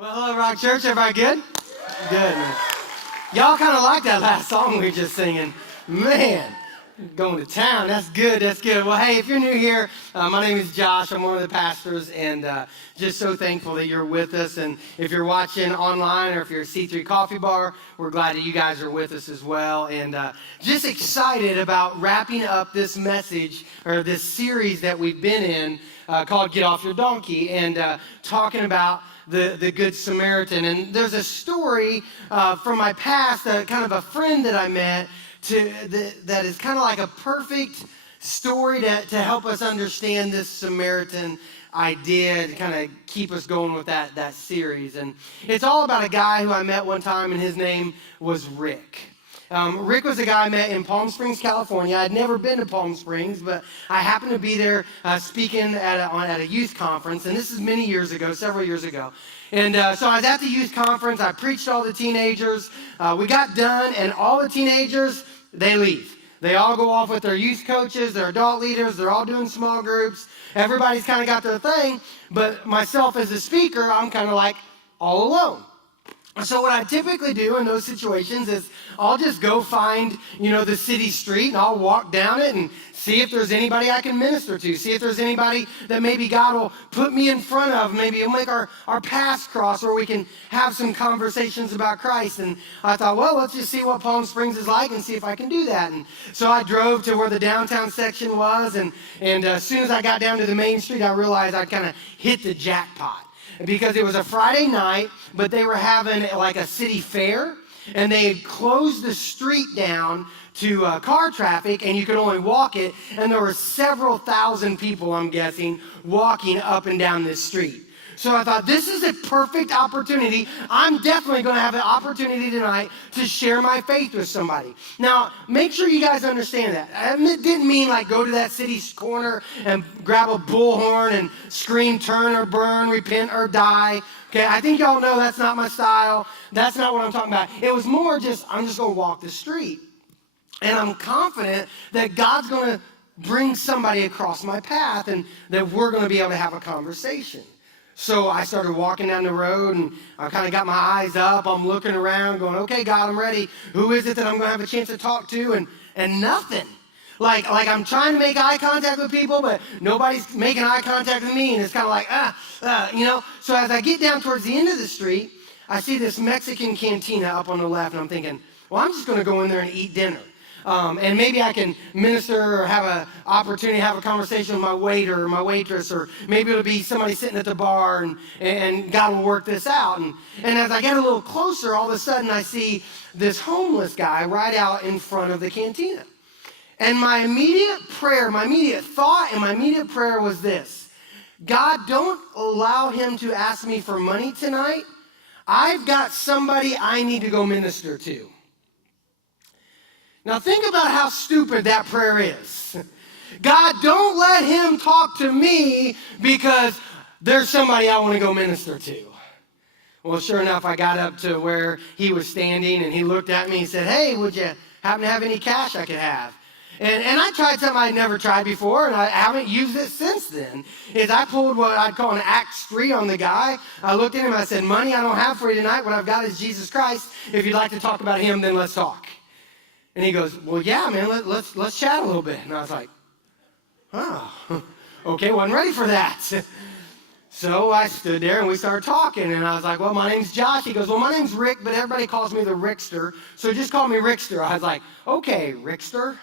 Well, hello, Rock Church. Everybody good? Good, man. Y'all kind of like that last song we were just singing. Man, going to town. That's good. That's good. Well, hey, if you're new here, my name is Josh. I'm one of the pastors, and just so thankful that you're with us. And if you're watching online or if you're at C3 Coffee Bar, we're glad that you guys are with us as well. And just excited about wrapping up this message or this series that we've been in called Get Off Your Donkey, and talking about the Good Samaritan. And there's a story from my past, kind of a friend that I met that is kind of like a perfect story to help us understand this Samaritan idea, to kind of keep us going with that series. And it's all about a guy who I met one time, and his name was Rick. Rick was a guy I met in Palm Springs, California. I'd never been to Palm Springs, but I happened to be there speaking at a youth conference, and this is many years ago, several years ago. And so I was at the youth conference. I preached to all the teenagers. We got done, and all the teenagers, they leave. They all go off with their youth coaches, their adult leaders. They're all doing small groups. Everybody's kind of got their thing, but myself as a speaker, I'm kind of like all alone. So what I typically do in those situations is I'll just go find, the city street, and I'll walk down it and see if there's anybody I can minister to, see if there's anybody that maybe God will put me in front of. Maybe it'll make our paths cross where we can have some conversations about Christ. And I thought, well, let's just see what Palm Springs is like and see if I can do that. And so I drove to where the downtown section was, and as soon as I got down to the main street, I realized I'd kind of hit the jackpot. Because it was a Friday night, but they were having like a city fair, and they had closed the street down to car traffic, and you could only walk it, and there were several thousand people, I'm guessing, walking up and down this street. So I thought, this is a perfect opportunity. I'm definitely going to have an opportunity tonight to share my faith with somebody. Now, make sure you guys understand that. It didn't mean like go to that city's corner and grab a bullhorn and scream, turn or burn, repent or die. Okay, I think y'all know that's not my style. That's not what I'm talking about. It was more just, I'm just going to walk the street. And I'm confident that God's going to bring somebody across my path and that we're going to be able to have a conversation. So I started walking down the road, and I kind of got my eyes up. I'm looking around going, okay, God, I'm ready. Who is it that I'm going to have a chance to talk to? And nothing. Like I'm trying to make eye contact with people, but nobody's making eye contact with me. And it's kind of like, So as I get down towards the end of the street, I see this Mexican cantina up on the left, and I'm thinking, well, I'm just going to go in there and eat dinner. And maybe I can minister or have an opportunity to have a conversation with my waiter or my waitress, or maybe it'll be somebody sitting at the bar, and God will work this out. And as I get a little closer, all of a sudden I see this homeless guy right out in front of the cantina. And my immediate thought and my immediate prayer was this: God, don't allow him to ask me for money tonight. I've got somebody I need to go minister to. Now think about how stupid that prayer is. God, don't let him talk to me because there's somebody I want to go minister to. Well, sure enough, I got up to where he was standing, and he looked at me and said, hey, would you happen to have any cash I could have? And I tried something I'd never tried before, and I haven't used it since then, is I pulled what I'd call an Acts 3 on the guy. I looked at him, I said, money I don't have for you tonight. What I've got is Jesus Christ. If you'd like to talk about him, then let's talk. And he goes, well, yeah, man, let's chat a little bit. And I was like, oh, okay, wasn't ready for that. So I stood there and we started talking, and I was like, well, my name's Josh. He goes, well, my name's Rick, but everybody calls me the Rickster, so just call me Rickster. I was like, okay, Rickster.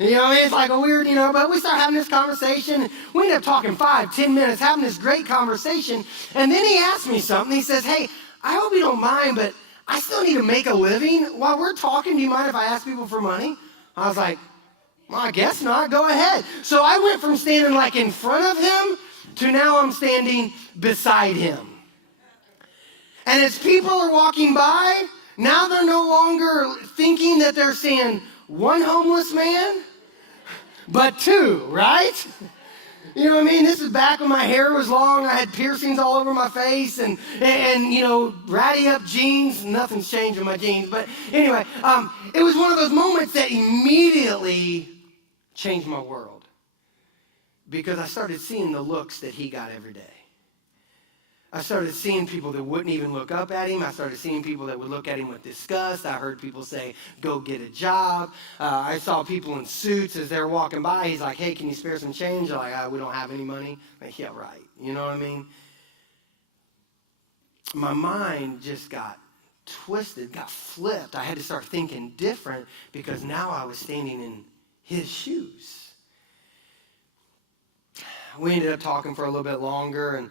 It's like a weird, but we start having this conversation. We ended up talking 5-10 minutes, having this great conversation. And then he asked me something. He says, hey, I hope you don't mind, but I still need to make a living. While we're talking, do you mind if I ask people for money? I was like, well, I guess not. Go ahead. So I went from standing like in front of him to now I'm standing beside him. And as people are walking by, now they're no longer thinking that they're seeing one homeless man, but two, right? You know what I mean? This is back when my hair was long. I had piercings all over my face and ratty up jeans. Nothing's changed with my jeans. But anyway, it was one of those moments that immediately changed my world, because I started seeing the looks that he got every day. I started seeing people that wouldn't even look up at him. I started seeing people that would look at him with disgust. I heard people say, go get a job. I saw people in suits as they're walking by. He's like, hey, can you spare some change? They're like, we don't have any money. I'm like, yeah, right. You know what I mean? My mind just got twisted, got flipped. I had to start thinking different because now I was standing in his shoes. We ended up talking for a little bit longer, and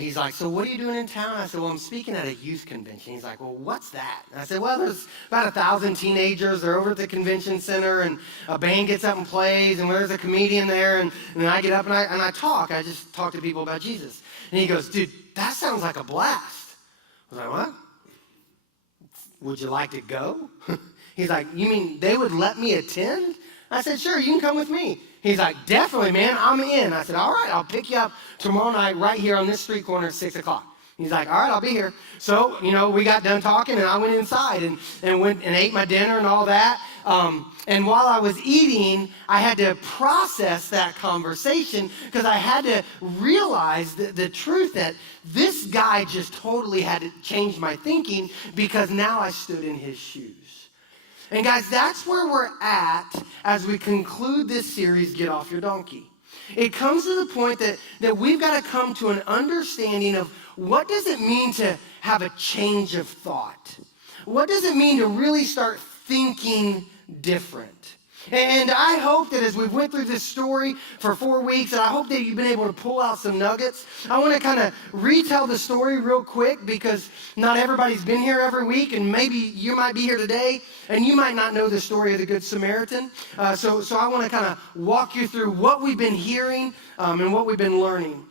he's like, so what are you doing in town? I said, well, I'm speaking at a youth convention. He's like, well, what's that? And I said, well, there's about 1,000 teenagers. They're over at the convention center, and a band gets up and plays, and there's a comedian there, and then I get up and I talk. I just talk to people about Jesus. And he goes, dude, that sounds like a blast. I was like, what? Would you like to go? He's like, you mean they would let me attend? I said, sure, you can come with me. He's like, definitely, man, I'm in. I said, all right, I'll pick you up tomorrow night right here on this street corner at 6 o'clock. He's like, all right, I'll be here. So, we got done talking, and I went inside and went and ate my dinner and all that. And while I was eating, I had to process that conversation because I had to realize the truth that this guy just totally had to change my thinking because now I stood in his shoes. And guys, that's where we're at as we conclude this series, Get Off Your Donkey. It comes to the point that we've got to come to an understanding of what does it mean to have a change of thought? What does it mean to really start thinking different? And I hope that as we've went through this story for 4 weeks, and I hope that you've been able to pull out some nuggets. I want to kind of retell the story real quick because not everybody's been here every week, and maybe you might be here today, and you might not know the story of the Good Samaritan. So I want to kind of walk you through what we've been hearing and what we've been learning.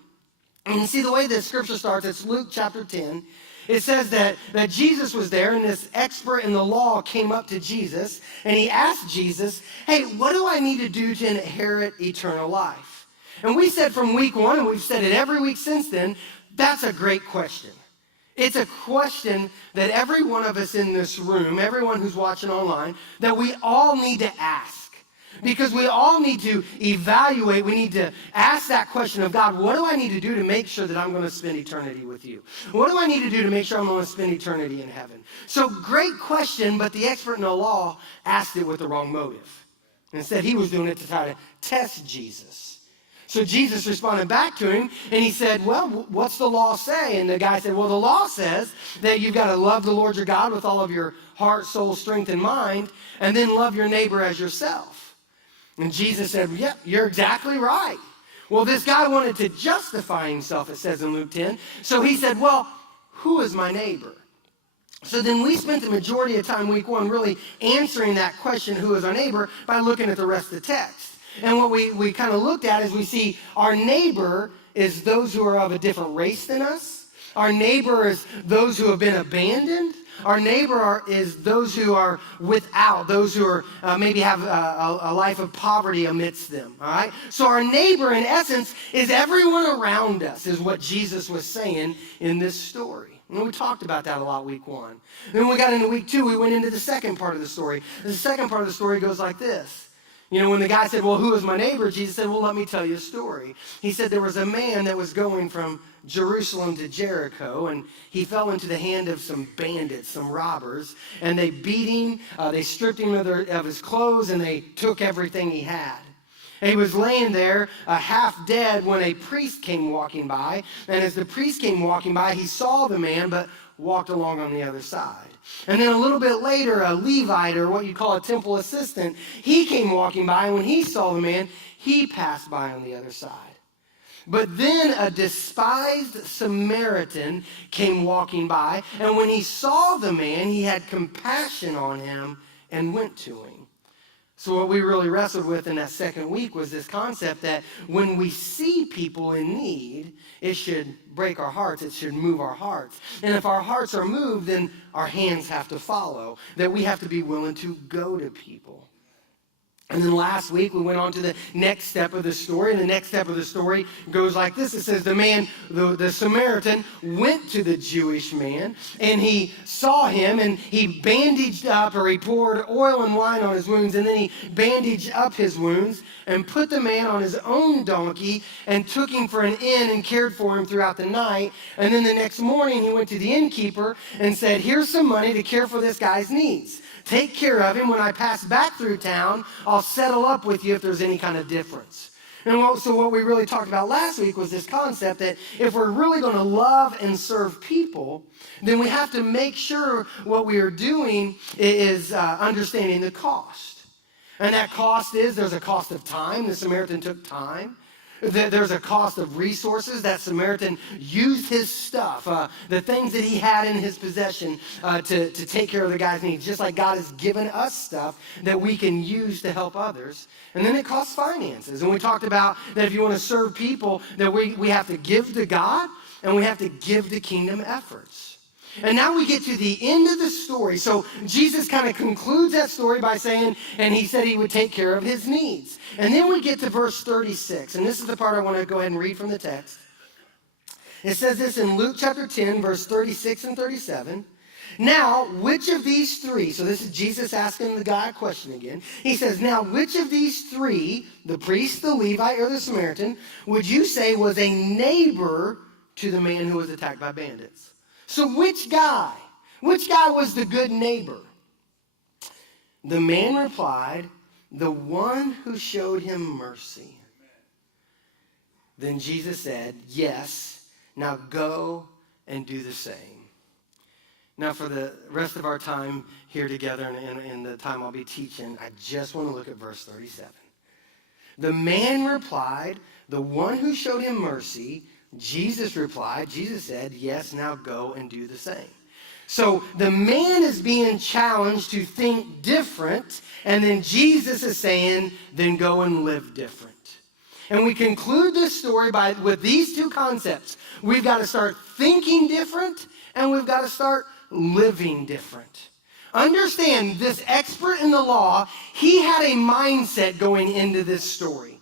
And you see the way the scripture starts, it's Luke chapter 10. It says that Jesus was there, and this expert in the law came up to Jesus, and he asked Jesus, hey, what do I need to do to inherit eternal life? And we said from week 1, and we've said it every week since then, that's a great question. It's a question that every one of us in this room, everyone who's watching online, that we all need to ask. Because we all need to evaluate, we need to ask that question of God, what do I need to do to make sure that I'm going to spend eternity with you? What do I need to do to make sure I'm going to spend eternity in heaven? So great question, but the expert in the law asked it with the wrong motive. Instead, he was doing it to try to test Jesus. So Jesus responded back to him, and he said, well, what's the law say? And the guy said, well, the law says that you've got to love the Lord your God with all of your heart, soul, strength, and mind, and then love your neighbor as yourself. And Jesus said, yep, you're exactly right. Well, this guy wanted to justify himself, it says in Luke 10. So he said, well, who is my neighbor? So then we spent the majority of time week 1 really answering that question, who is our neighbor, by looking at the rest of the text. And what we kind of looked at is we see our neighbor is those who are of a different race than us. Our neighbor is those who have been abandoned. Our neighbor is those who are without, those who are maybe have a life of poverty amidst them, all right? So our neighbor, in essence, is everyone around us, is what Jesus was saying in this story. And we talked about that a lot week 1. Then when we got into week 2, we went into the second part of the story. The second part of the story goes like this. When the guy said, well, who is my neighbor? Jesus said, well, let me tell you a story. He said there was a man that was going from Jerusalem to Jericho, and he fell into the hand of some bandits, some robbers, and they beat him, they stripped him of his clothes, and they took everything he had. And he was laying there half dead when a priest came walking by, and as the priest came walking by, he saw the man, but walked along on the other side. And then a little bit later, a Levite, or what you call a temple assistant, he came walking by, and when he saw the man, he passed by on the other side. But then a despised Samaritan came walking by, and when he saw the man, he had compassion on him and went to him. So what we really wrestled with in that second week was this concept that when we see people in need, it should break our hearts, it should move our hearts. And if our hearts are moved, then our hands have to follow, that we have to be willing to go to people. And then last week, we went on to the next step of the story. And the next step of the story goes like this. It says the Samaritan went to the Jewish man, and he saw him, and he bandaged up, or he poured oil and wine on his wounds, and then he bandaged up his wounds and put the man on his own donkey and took him for an inn and cared for him throughout the night. And then the next morning, he went to the innkeeper and said, here's some money to care for this guy's needs. Take care of him. When I pass back through town, I'll settle up with you if there's any kind of difference. And so what we really talked about last week was this concept that if we're really going to love and serve people, then we have to make sure what we are doing is understanding the cost. And that cost is, there's a cost of time. The Samaritan took time. There's a cost of resources. That Samaritan used his stuff, the things that he had in his possession to take care of the guy's needs, just like God has given us stuff that we can use to help others. And then it costs finances. And we talked about that if you want to serve people, that we have to give to God and we have to give to kingdom efforts. And now we get to the end of the story. So Jesus kind of concludes that story by saying, and he said he would take care of his needs. And then we get to verse 36. And this is the part I want to go ahead and read from the text. It says this in Luke chapter 10, verse 36 and 37. Now, which of these three, so this is Jesus asking the guy a question again. He says, now, which of these three, the priest, the Levite, or the Samaritan, would you say was a neighbor to the man who was attacked by bandits? So which guy was the good neighbor? The man replied, the one who showed him mercy. Then Jesus said, yes, now go and do the same. Now for the rest of our time here together and the time I'll be teaching, I just want to look at verse 37. The man replied, the one who showed him mercy. Jesus replied, Jesus said, yes, now go and do the same. So the man is being challenged to think different, and then Jesus is saying, then go and live different. And we conclude this story with these two concepts. We've got to start thinking different, and we've got to start living different. Understand, this expert in the law, he had a mindset going into this story.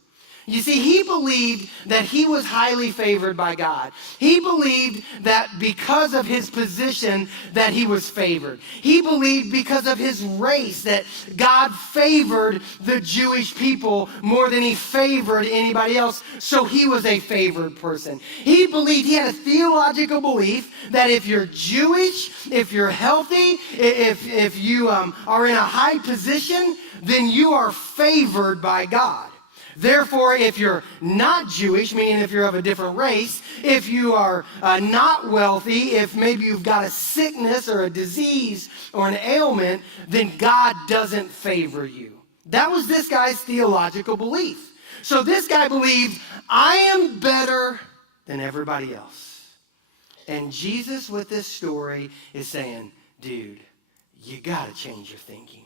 You see, he believed that he was highly favored by God. He believed that because of his position that he was favored. He believed because of his race that God favored the Jewish people more than he favored anybody else, so he was a favored person. He believed, he had a theological belief that if you're Jewish, if you're healthy, if you are in a high position, then you are favored by God. Therefore, if you're not Jewish, meaning if you're of a different race, if you are not wealthy, if maybe you've got a sickness or a disease or an ailment, then God doesn't favor you. That was this guy's theological belief. So this guy believed, I am better than everybody else. And Jesus with this story is saying, dude, you got to change your thinking.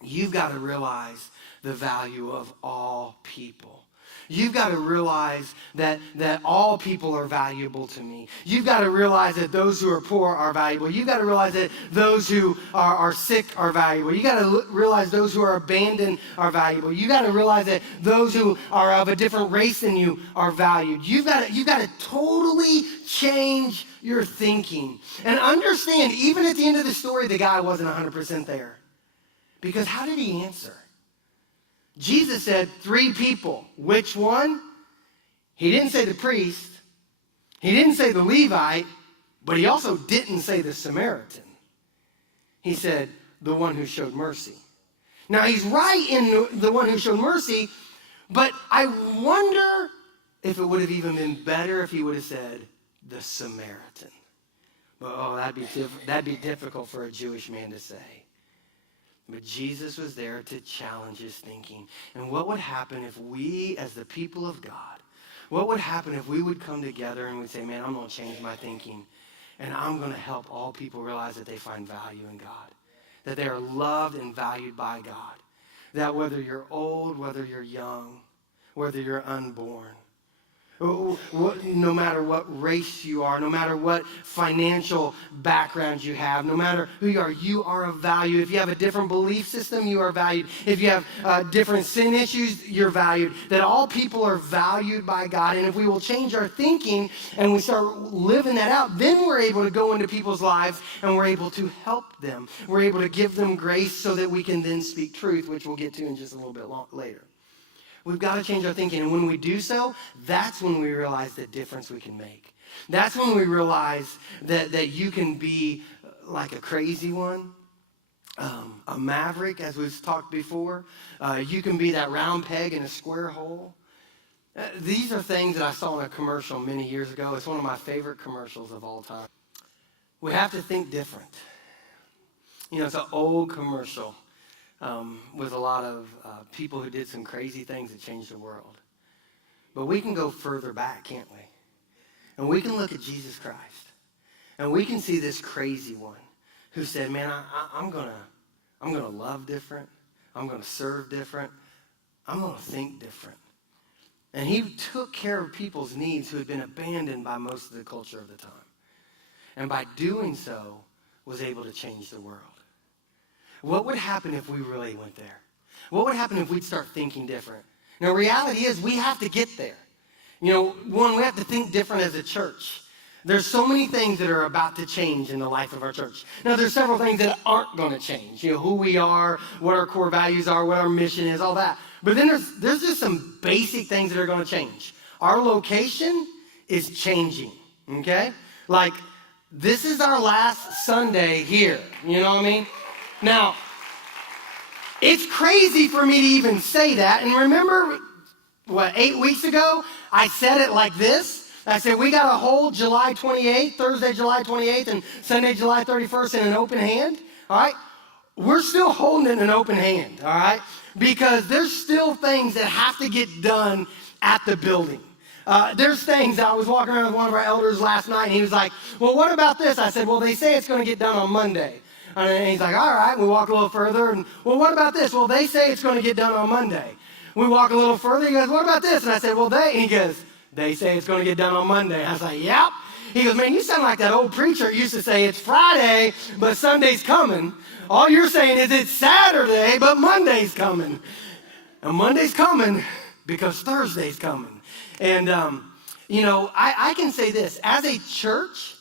You've got to realize the value of all people. You've got to realize that all people are valuable to me. You've got to realize that those who are poor are valuable. You've got to realize that those who are sick are valuable. You've got to realize those who are abandoned are valuable. You've got to realize that those who are of a different race than you are valued. You've got to totally change your thinking. And understand, even at the end of the story, the guy wasn't 100% there. Because how did he answer? Jesus said 3 people. Which one? He didn't say the priest. He didn't say the Levite. But he also didn't say the Samaritan. He said the one who showed mercy. Now he's right in the one who showed mercy. But I wonder if it would have even been better if he would have said the Samaritan. But that'd be difficult for a Jewish man to say. But Jesus was there to challenge his thinking. And what would happen if we, as the people of God, what would happen if we would come together and we'd say, man, I'm going to change my thinking. And I'm going to help all people realize that they find value in God. That they are loved and valued by God. That whether you're old, whether you're young, whether you're unborn, No matter what race you are, no matter what financial background you have, no matter who you are of value. If you have a different belief system, you are valued. If you have different sin issues, you're valued. That all people are valued by God. And if we will change our thinking and we start living that out, then we're able to go into people's lives and we're able to help them. We're able to give them grace so that we can then speak truth, which we'll get to in just a little bit later. We've got to change our thinking. And when we do so, that's when we realize the difference we can make. That's when we realize that you can be like a crazy one, a maverick, as we've talked before. You can be that round peg in a square hole. These are things that I saw in a commercial many years ago. It's one of my favorite commercials of all time. We have to think different. You know, it's an old commercial. With a lot of people who did some crazy things that changed the world. But we can go further back, can't we? And we can look at Jesus Christ. And we can see this crazy one who said, man, I'm gonna love different. I'm gonna serve different. I'm gonna think different. And he took care of people's needs who had been abandoned by most of the culture of the time. And by doing so, was able to change the world. What would happen if we really went there? What would happen if we'd start thinking different? Now, reality is we have to get there. You know, one, we have to think different as a church. There's so many things that are about to change in the life of our church. Now, there's several things that aren't going to change. You know, who we are, what our core values are, what our mission is, all that. But then there's just some basic things that are going to change. Our location is changing, okay? Like, this is our last Sunday here. You know what I mean? Now, it's crazy for me to even say that. And remember, 8 weeks ago, I said it like this. I said, we got to hold July 28th, Thursday, July 28th, and Sunday, July 31st in an open hand. All right? We're still holding it in an open hand. All right? Because there's still things that have to get done at the building. There's things. I was walking around with one of our elders last night, and he was like, well, what about this? I said, well, they say it's going to get done on Monday. And he's like, all right. We walk a little further. And, well, what about this? Well, they say it's going to get done on Monday. We walk a little further. He goes, what about this? And I said, well, and he goes, they say it's going to get done on Monday. I was like, yep. He goes, man, you sound like that old preacher who used to say it's Friday, but Sunday's coming. All you're saying is it's Saturday, but Monday's coming. And Monday's coming because Thursday's coming. And, you know, I can say this. As a church,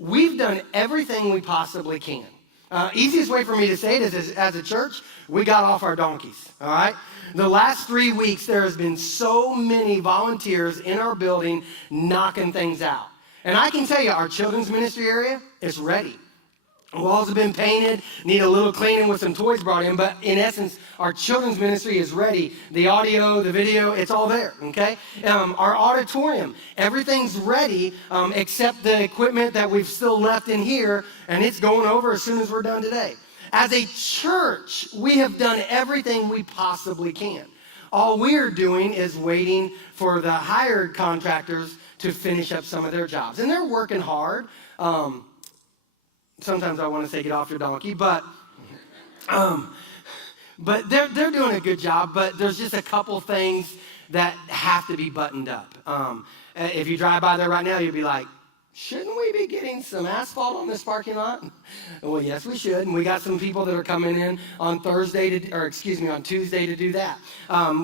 we've done everything we possibly can. Easiest way for me to say it is, as a church, we got off our donkeys, all right? The last 3 weeks, there has been so many volunteers in our building knocking things out. And I can tell you, our children's ministry area is ready. Walls have been painted, need a little cleaning with some toys brought in, but in essence, our children's ministry is ready. The audio, the video, it's all there, okay? Our auditorium, everything's ready except the equipment that we've still left in here, and it's going over as soon as we're done today. As a church, we have done everything we possibly can. All we're doing is waiting for the hired contractors to finish up some of their jobs, and they're working hard. Sometimes I want to say get off your donkey, but they're doing a good job. But there's just a couple things that have to be buttoned up. If you drive by there right now, you'll be like, shouldn't we be getting some asphalt on this parking lot? Well, yes, we should. And we got some people that are coming in on on Tuesday to do that.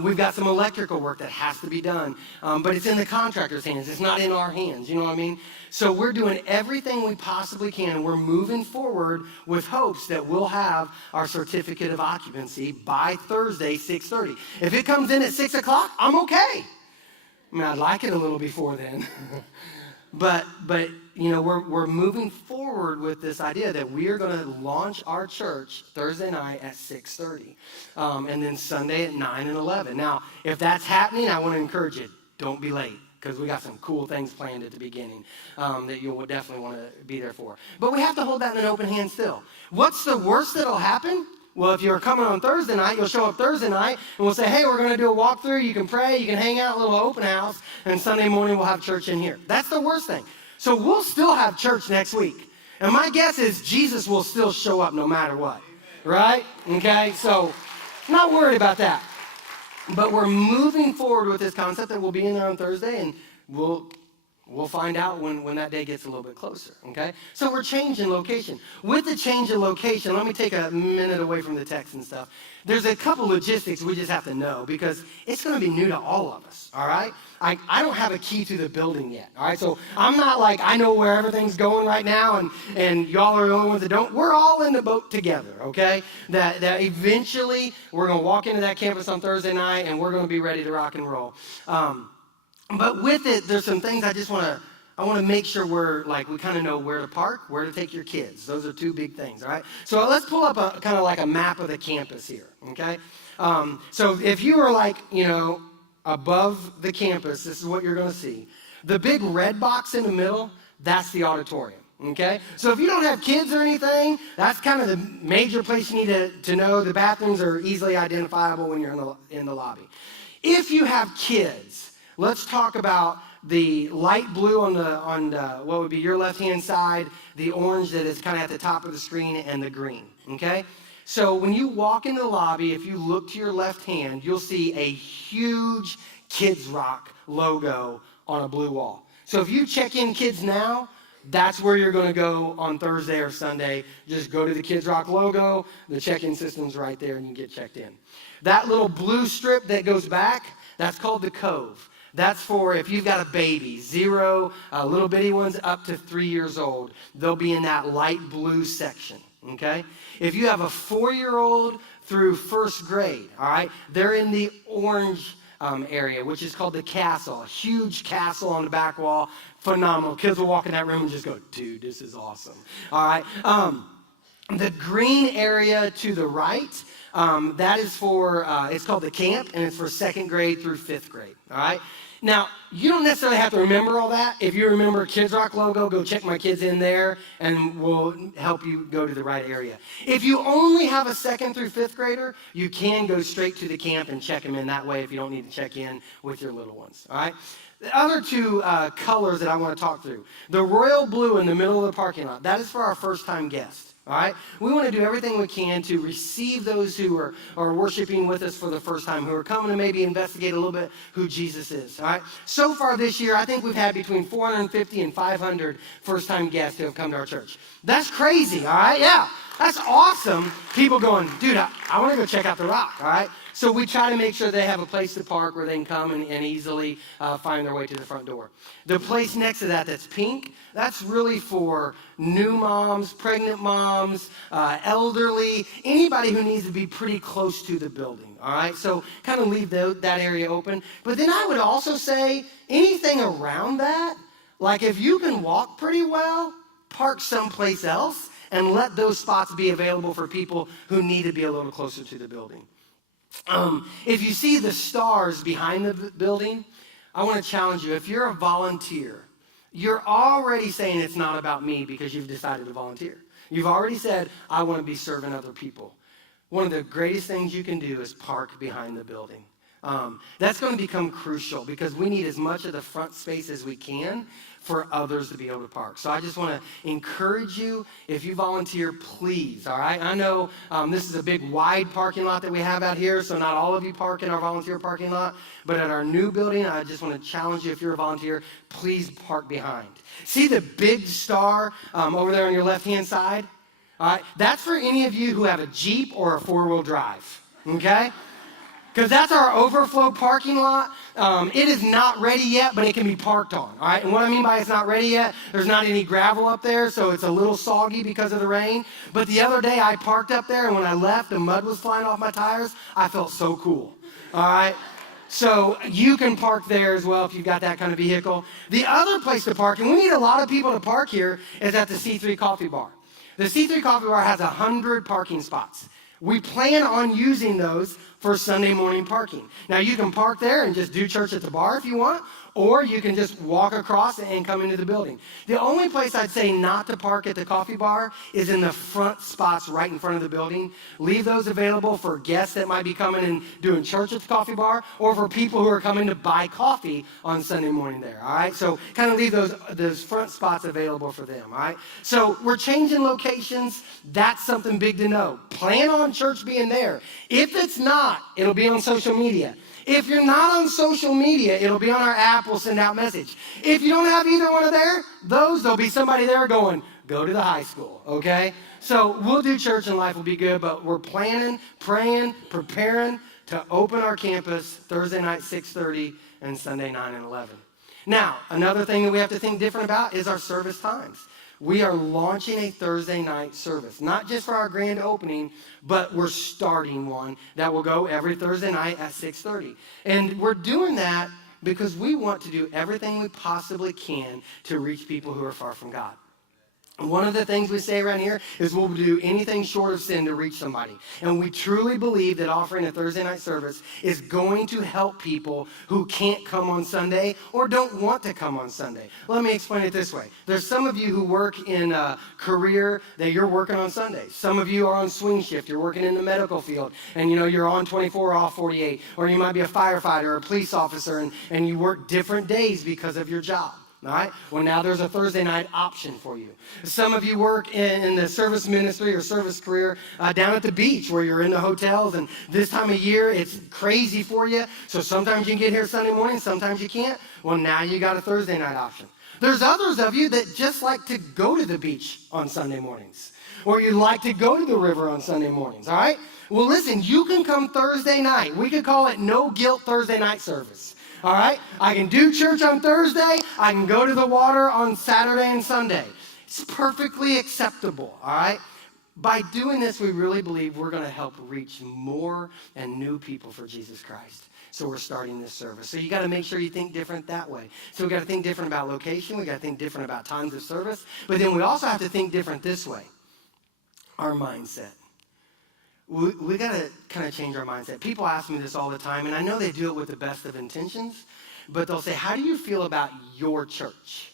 We've got some electrical work that has to be done. But it's in the contractor's hands. It's not in our hands. You know what I mean? So we're doing everything we possibly can. And we're moving forward with hopes that we'll have our certificate of occupancy by Thursday, 6:30. If it comes in at 6 o'clock, I'm okay. I mean, I'd like it a little before then. But you know, we're moving forward with this idea that we are going to launch our church Thursday night at 6:30, and then Sunday at 9 and 11. Now, if that's happening, I want to encourage you, don't be late, because we got some cool things planned at the beginning that you'll definitely want to be there for. But we have to hold that in an open hand still. What's the worst that'll happen? Well, if you're coming on Thursday night, you'll show up Thursday night, and we'll say, hey, we're going to do a walkthrough. You can pray, you can hang out, a little open house, and Sunday morning we'll have church in here. That's the worst thing. So we'll still have church next week. And my guess is Jesus will still show up no matter what, right? Okay, so not worried about that. But we're moving forward with this concept that we'll be in there on Thursday, and We'll find out when that day gets a little bit closer, okay? So we're changing location. With the change in location, let me take a minute away from the text and stuff. There's a couple logistics we just have to know because it's going to be new to all of us, all right? I don't have a key to the building yet, all right? So I'm not like I know where everything's going right now and y'all are the only ones that don't. We're all in the boat together, okay? That eventually we're going to walk into that campus on Thursday night and we're going to be ready to rock and roll. But with it, there's some things I want to make sure we kind of know where to park, where to take your kids. Those are two big things, all right? So let's pull up a kind of like a map of the campus here, okay? So if you are above the campus, this is what you're going to see. The big red box in the middle, that's the auditorium, okay? So if you don't have kids or anything, that's kind of the major place you need to know. The bathrooms are easily identifiable when you're in the lobby. If you have kids, let's talk about the light blue on what would be your left-hand side, the orange that is kind of at the top of the screen, and the green, okay? So when you walk in the lobby, if you look to your left hand, you'll see a huge Kids Rock logo on a blue wall. So if you check in Kids Now, that's where you're going to go on Thursday or Sunday. Just go to the Kids Rock logo. The check-in system's right there, and you get checked in. That little blue strip that goes back, that's called the Cove. That's for if you've got a baby, 0, little bitty ones up to 3 years old. They'll be in that light blue section, okay? If you have a 4-year-old through first grade, all right, they're in the orange area, which is called the castle. A huge castle on the back wall. Phenomenal. Kids will walk in that room and just go, dude, this is awesome. All right. The green area to the right, that is for, it's called the camp, and it's for 2nd grade through 5th grade, all right? Now, you don't necessarily have to remember all that. If you remember Kids Rock logo, go check my kids in there, and we'll help you go to the right area. If you only have a 2nd through 5th grader, you can go straight to the camp and check them in that way if you don't need to check in with your little ones, all right? The other two colors that I want to talk through, the royal blue in the middle of the parking lot, that is for our first-time guests. All right? We want to do everything we can to receive those who are worshiping with us for the first time, who are coming to maybe investigate a little bit who Jesus is. All right? So far this year, I think we've had between 450 and 500 first-time guests who have come to our church. That's crazy, all right? Yeah, that's awesome. People going, dude, I want to go check out the Rock, all right? So we try to make sure they have a place to park where they can come and easily find their way to the front door. The place next to that that's pink, that's really for new moms, pregnant moms, elderly, anybody who needs to be pretty close to the building, all right? So kind of leave that area open. But then I would also say anything around that, like if you can walk pretty well, park someplace else and let those spots be available for people who need to be a little closer to the building. If you see the stars behind the building, I want to challenge you. If you're a volunteer, you're already saying it's not about me because you've decided to volunteer. You've already said, I want to be serving other people. One of the greatest things you can do is park behind the building. That's going to become crucial because we need as much of the front space as we can for others to be able to park. So I just want to encourage you, if you volunteer, please, all right? I know this is a big wide parking lot that we have out here, so not all of you park in our volunteer parking lot, but at our new building, I just want to challenge you, if you're a volunteer, please park behind. See the big star over there on your left-hand side? All right, that's for any of you who have a Jeep or a 4-wheel drive, okay? Because that's our overflow parking lot. It is not ready yet, but it can be parked on, all right? And what I mean by it's not ready yet, there's not any gravel up there, so it's a little soggy because of the rain. But the other day, I parked up there, and when I left, the mud was flying off my tires. I felt so cool, all right? So you can park there as well if you've got that kind of vehicle. The other place to park, and we need a lot of people to park here, is at the C3 Coffee Bar. The C3 Coffee Bar has 100 parking spots. We plan on using those for Sunday morning parking. Now, you can park there and just do church at the bar if you want, or you can just walk across and come into the building. The only place I'd say not to park at the coffee bar is in the front spots right in front of the building. Leave those available for guests that might be coming and doing church at the coffee bar, or for people who are coming to buy coffee on Sunday morning there, all right? So kind of leave those front spots available for them, all right? So we're changing locations. That's something big to know. Plan on church being there. If it's not, it'll be on social media. If you're not on social media, it'll be on our app. We'll send out message. If you don't have either one of there'll be somebody there going, go to the high school, okay? So we'll do church and life will be good, but we're planning, praying, preparing to open our campus Thursday night, 6:30, and Sunday, 9 and 11. Now, another thing that we have to think different about is our service times. We are launching a Thursday night service, not just for our grand opening, but we're starting one that will go every Thursday night at 6:30. And we're doing that because we want to do everything we possibly can to reach people who are far from God. One of the things we say around here is we'll do anything short of sin to reach somebody. And we truly believe that offering a Thursday night service is going to help people who can't come on Sunday or don't want to come on Sunday. Let me explain it this way. There's some of you who work in a career that you're working on Sundays. Some of you are on swing shift. You're working in the medical field and you're on 24 off 48. Or you might be a firefighter or a police officer and you work different days because of your job. All right? Well, now there's a Thursday night option for you. Some of you work in the service ministry or service career down at the beach where you're in the hotels, and this time of year it's crazy for you. So sometimes you can get here Sunday morning, sometimes you can't. Well, now you got a Thursday night option. There's others of you that just like to go to the beach on Sunday mornings, or you like to go to the river on Sunday mornings, all right? Well, listen, you can come Thursday night. We could call it No Guilt Thursday Night Service. All right? I can do church on Thursday. I can go to the water on Saturday and Sunday. It's perfectly acceptable, all right? By doing this, we really believe we're going to help reach more and new people for Jesus Christ. So we're starting this service. So you got to make sure you think different that way. So we got to think different about location. We got to think different about times of service. But then we also have to think different this way. Our mindset. We got to kind of change our mindset. People ask me this all the time, and I know they do it with the best of intentions, but they'll say, how do you feel about your church?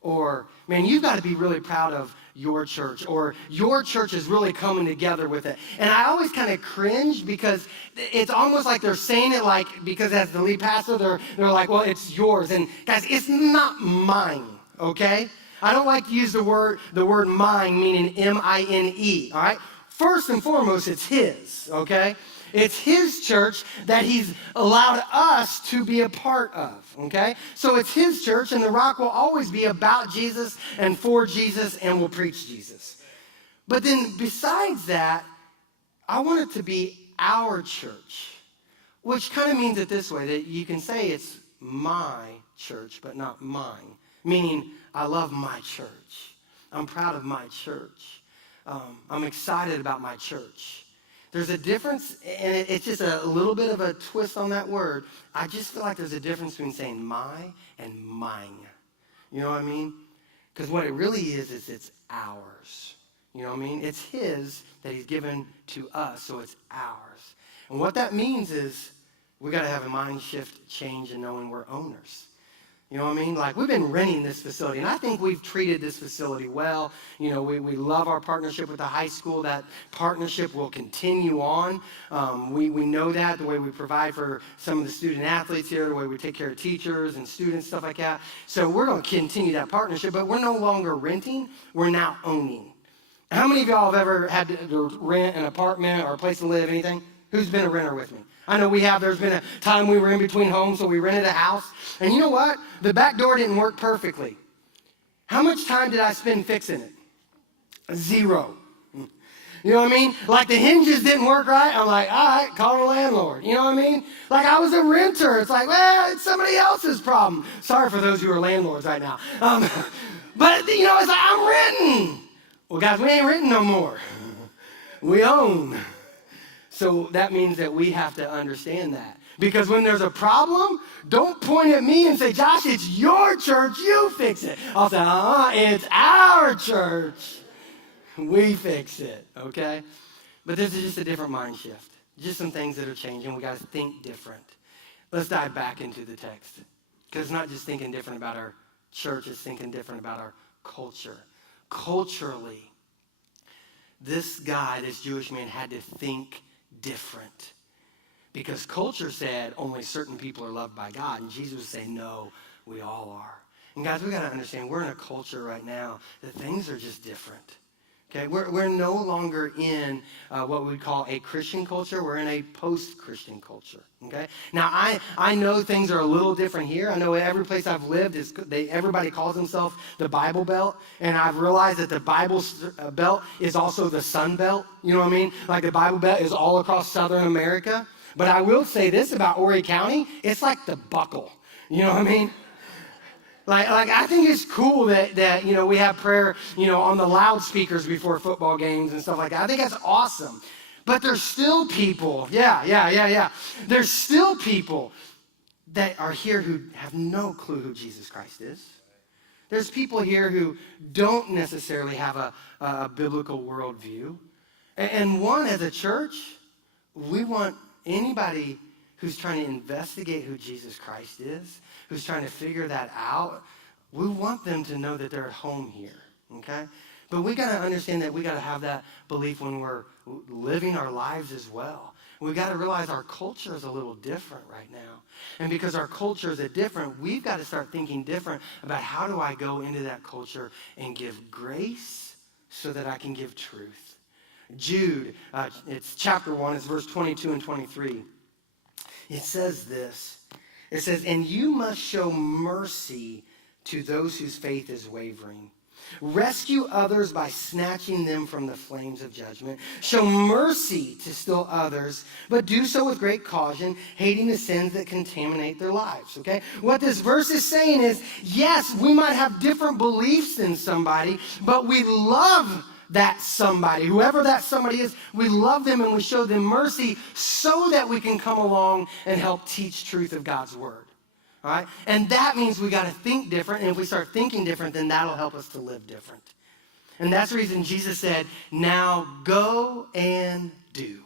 Or, man, you've got to be really proud of your church, or your church is really coming together with it. And I always kind of cringe because it's almost like they're saying it like, because as the lead pastor, they're like, well, it's yours. And guys, it's not mine, okay? I don't like to use the word mine, meaning M-I-N-E, all right? First and foremost, it's his, okay? It's his church that he's allowed us to be a part of, okay? So it's his church, and the Rock will always be about Jesus and for Jesus and will preach Jesus. But then besides that, I want it to be our church, which kind of means it this way, that you can say it's my church, but not mine, meaning I love my church. I'm proud of my church. I'm excited about my church. There's a difference, and it's just a little bit of a twist on that word. I just feel like there's a difference between saying my and mine. You know what I mean? Because what it really is it's ours. You know what I mean? It's his that he's given to us, so it's ours. And what that means is we got to have a mind shift change in knowing we're owners. You know what I mean? Like, we've been renting this facility, and I think we've treated this facility well. You know, we love our partnership with the high school. That partnership will continue on. We know that, the way we provide for some of the student athletes here, the way we take care of teachers and students, stuff like that. So we're going to continue that partnership, but we're no longer renting. We're now owning. How many of y'all have ever had to rent an apartment or a place to live, anything? Who's been a renter with me? I know we have. There's been a time we were in between homes, so we rented a house. And you know what? The back door didn't work perfectly. How much time did I spend fixing it? 0. You know what I mean? Like, the hinges didn't work right. I'm like, all right, call the landlord. You know what I mean? Like, I was a renter. It's like, well, it's somebody else's problem. Sorry for those who are landlords right now. But, you know, it's like, I'm renting. Well, guys, we ain't renting no more. We own. So that means that we have to understand that. Because when there's a problem, don't point at me and say, Josh, it's your church, you fix it. I'll say, it's our church. We fix it, okay? But this is just a different mind shift. Just some things that are changing. We got to think different. Let's dive back into the text. Because it's not just thinking different about our church, it's thinking different about our culture. Culturally, this guy, this Jewish man, had to think different. Because culture said only certain people are loved by God. And Jesus would say, no, we all are. And guys, we got to understand, we're in a culture right now that things are just different. Okay, we're no longer in what we would call a Christian culture. We're in a post-Christian culture. Okay, now I know things are a little different here. I know every place I've lived everybody calls themselves the Bible Belt, and I've realized that the Bible Belt is also the Sun Belt. You know what I mean? Like the Bible Belt is all across Southern America. But I will say this about Horry County: it's like the buckle. You know what I mean? Like I think it's cool that we have prayer, on the loudspeakers before football games and stuff like that. I think that's awesome. But there's still people, yeah. There's still people that are here who have no clue who Jesus Christ is. There's people here who don't necessarily have a biblical worldview. And one, as a church, we want anybody who's trying to investigate who Jesus Christ is, who's trying to figure that out, we want them to know that they're at home here, okay? But we got to understand that we got to have that belief when we're living our lives as well. We got to realize our culture is a little different right now. And because our culture is different, we've got to start thinking different about how do I go into that culture and give grace so that I can give truth. Jude, it's chapter 1, it's verse 22 and 23. It says this. It says, and you must show mercy to those whose faith is wavering. Rescue others by snatching them from the flames of judgment. Show mercy to still others, but do so with great caution, hating the sins that contaminate their lives, okay? What this verse is saying is, yes, we might have different beliefs than somebody, but we love that somebody, whoever that somebody is, we love them and we show them mercy so that we can come along and help teach truth of God's word. All right? And that means we got to think different. And if we start thinking different, then that'll help us to live different. And that's the reason Jesus said, now go and do.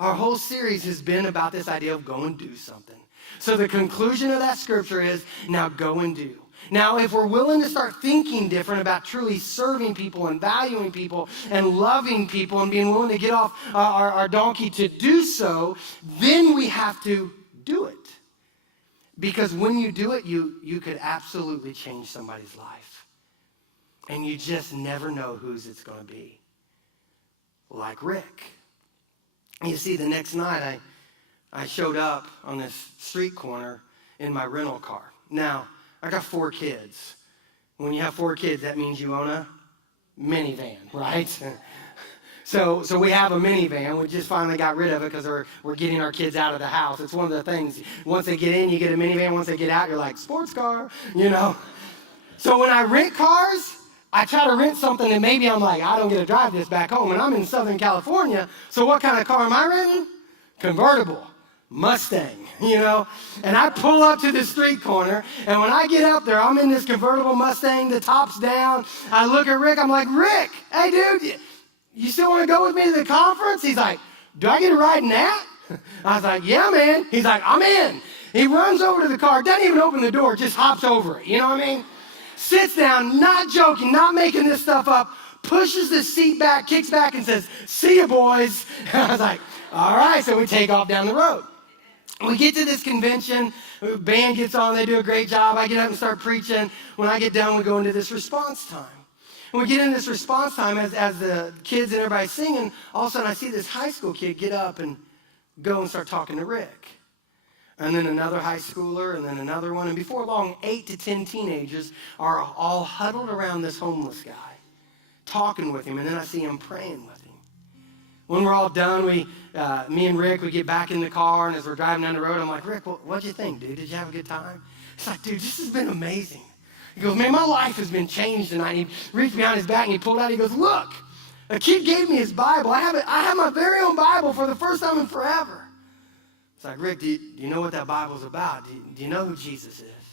Our whole series has been about this idea of go and do something. So the conclusion of that scripture is, now go and do. Now, if we're willing to start thinking different about truly serving people and valuing people and loving people and being willing to get off our donkey to do so, then we have to do it. Because when you do it, you could absolutely change somebody's life. And you just never know whose it's going to be. Like Rick. You see, the next night I showed up on this street corner in my rental car. Now, I got 4 kids. When you have 4 kids, that means you own a minivan, right? So we have a minivan. We just finally got rid of it because we're getting our kids out of the house. It's one of the things. Once they get in, you get a minivan. Once they get out, you're like, sports car, So when I rent cars, I try to rent something that maybe I'm like, I don't get to drive this back home. And I'm in Southern California, so what kind of car am I renting? Convertible. Mustang, and I pull up to the street corner, and when I get up there, I'm in this convertible Mustang, the top's down. I look at Rick, I'm like, Rick, hey dude, you still want to go with me to the conference? He's like, do I get to ride in that? I was like, yeah, man. He's like, I'm in. He runs over to the car, doesn't even open the door, just hops over it, you know what I mean? Sits down, not joking, not making this stuff up, pushes the seat back, kicks back, and says, see ya, boys. I was like, all right, so we take off down the road. We get to this convention, band gets on, they do a great job. I get up and start preaching. When I get done, we go into this response time. When we get into this response time, as the kids and everybody's singing, all of a sudden I see this high school kid get up and go and start talking to Rick. And then another high schooler, and then another one. And before long, 8 to 10 teenagers are all huddled around this homeless guy, talking with him. And then I see him praying with him. When we're all done, me and Rick, we get back in the car, and as we're driving down the road, I'm like, Rick, what'd you think, dude? Did you have a good time? He's like, dude, this has been amazing. He goes, man, my life has been changed tonight. He reached behind his back, and he pulled out, he goes, look, a kid gave me his Bible. I have my very own Bible for the first time in forever. It's like, Rick, do you know what that Bible's about? Do you know who Jesus is?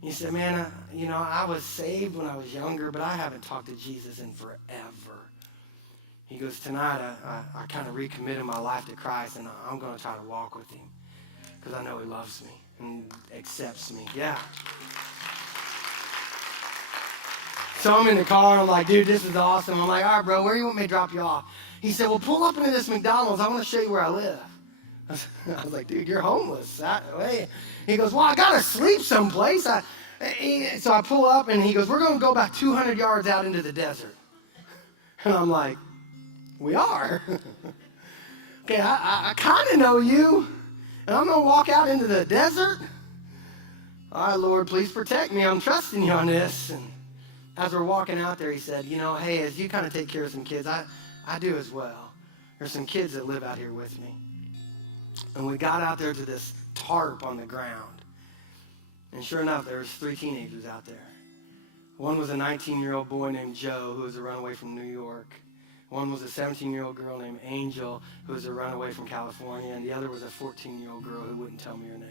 He said, man, I was saved when I was younger, but I haven't talked to Jesus in forever. He goes, tonight I kind of recommitted my life to Christ, and I'm going to try to walk with him because I know he loves me and accepts me. Yeah. So I'm in the car, and I'm like, dude, this is awesome. I'm like, all right, bro, where do you want me to drop you off? He said, well, pull up into this McDonald's. I want to show you where I live. I was like, dude, you're homeless. He goes, well, I got to sleep someplace. So I pull up, and he goes, we're going to go about 200 yards out into the desert. And I'm like, we are. Okay, I kind of know you. And I'm going to walk out into the desert. All right, Lord, please protect me. I'm trusting you on this. And as we're walking out there, he said, hey, as you kind of take care of some kids, I do as well. There's some kids that live out here with me. And we got out there to this tarp on the ground. And sure enough, there was 3 teenagers out there. One was a 19-year-old boy named Joe, who was a runaway from New York. One was a 17-year-old girl named Angel, who was a runaway from California. And the other was a 14-year-old girl who wouldn't tell me her name.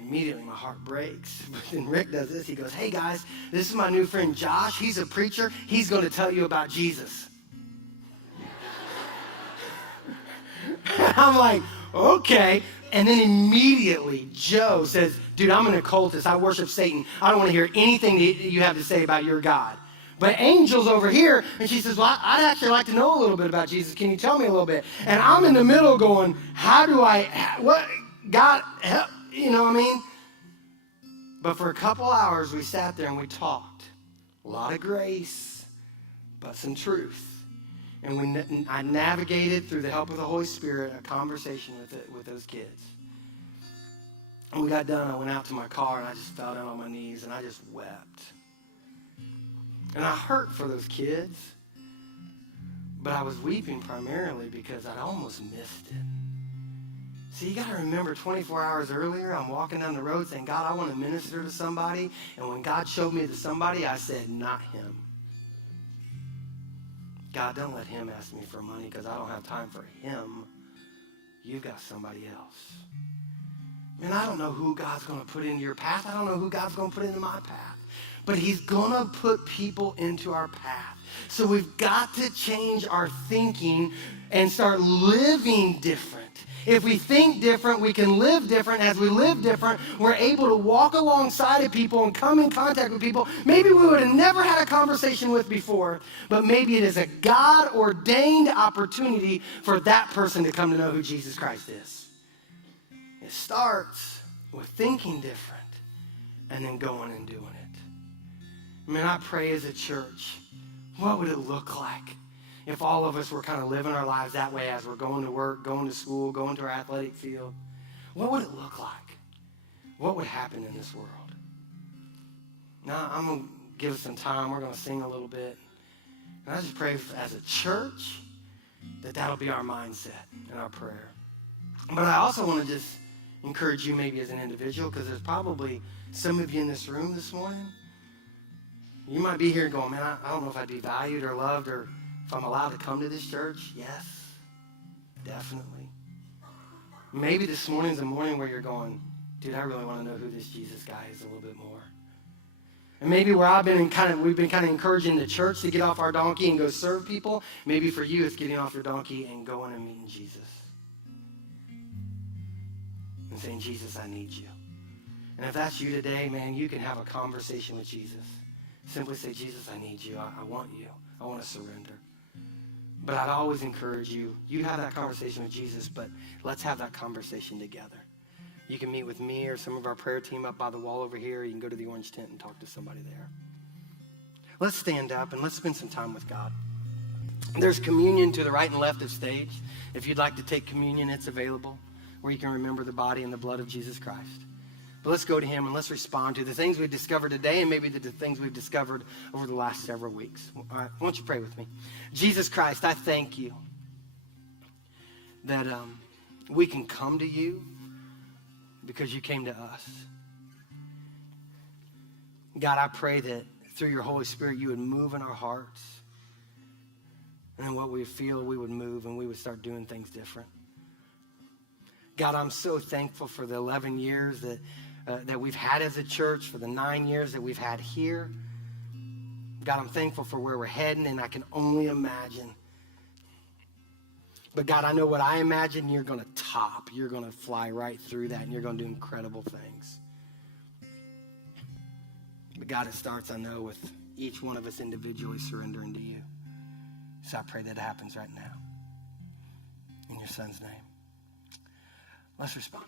Immediately, my heart breaks. But then Rick does this. He goes, hey, guys, this is my new friend Josh. He's a preacher. He's going to tell you about Jesus. I'm like, okay. And then immediately, Joe says, dude, I'm an occultist. I worship Satan. I don't want to hear anything that you have to say about your God. But Angel's over here, and she says, well, I'd actually like to know a little bit about Jesus. Can you tell me a little bit? And I'm in the middle going, God, help, you know what I mean? But for a couple hours, we sat there and we talked. A lot of grace, but some truth. And I navigated, through the help of the Holy Spirit, a conversation with those kids. And we got done, I went out to my car, and I just fell down on my knees, and I just wept. And I hurt for those kids, but I was weeping primarily because I'd almost missed it. See, you got to remember 24 hours earlier, I'm walking down the road saying, God, I want to minister to somebody. And when God showed me to somebody, I said, not him. God, don't let him ask me for money because I don't have time for him. You've got somebody else. Man, I don't know who God's going to put into your path. I don't know who God's going to put into my path. But he's going to put people into our path. So we've got to change our thinking and start living different. If we think different, we can live different. As we live different, we're able to walk alongside of people and come in contact with people maybe we would have never had a conversation with before, but maybe it is a God-ordained opportunity for that person to come to know who Jesus Christ is. It starts with thinking different and then going and doing it. I mean, I pray as a church, what would it look like if all of us were kind of living our lives that way as we're going to work, going to school, going to our athletic field? What would it look like? What would happen in this world? Now, I'm going to give us some time. We're going to sing a little bit. And I just pray as a church that that'll be our mindset and our prayer. But I also want to just encourage you maybe as an individual, because there's probably some of you in this room this morning. You might be here going, man, I don't know if I'd be valued or loved or if I'm allowed to come to this church. Yes, definitely. Maybe this morning's a morning where you're going, dude, I really want to know who this Jesus guy is a little bit more. And maybe where we've been kind of encouraging the church to get off our donkey and go serve people. Maybe for you, it's getting off your donkey and going and meeting Jesus. And saying, Jesus, I need you. And if that's you today, man, you can have a conversation with Jesus. Simply say, Jesus, I need you. I want you. I want to surrender. But I'd always encourage you, you have that conversation with Jesus, but let's have that conversation together. You can meet with me or some of our prayer team up by the wall over here. You can go to the orange tent and talk to somebody there. Let's stand up and let's spend some time with God. There's communion to the right and left of stage. If you'd like to take communion, it's available, where you can remember the body and the blood of Jesus Christ. But let's go to him and let's respond to the things we've discovered today and maybe the things we've discovered over the last several weeks. All right, why don't you pray with me? Jesus Christ, I thank you that we can come to you because you came to us. God, I pray that through your Holy Spirit you would move in our hearts. And then what we feel, we would move and we would start doing things different. God, I'm so thankful for the 11 years that we've had as a church, for the 9 years that we've had here. God, I'm thankful for where we're heading, and I can only imagine. But God, I know what I imagine you're going to top. You're going to fly right through that, and you're going to do incredible things. But God, it starts, I know, with each one of us individually surrendering to you. So I pray that happens right now. In your son's name. Let's respond.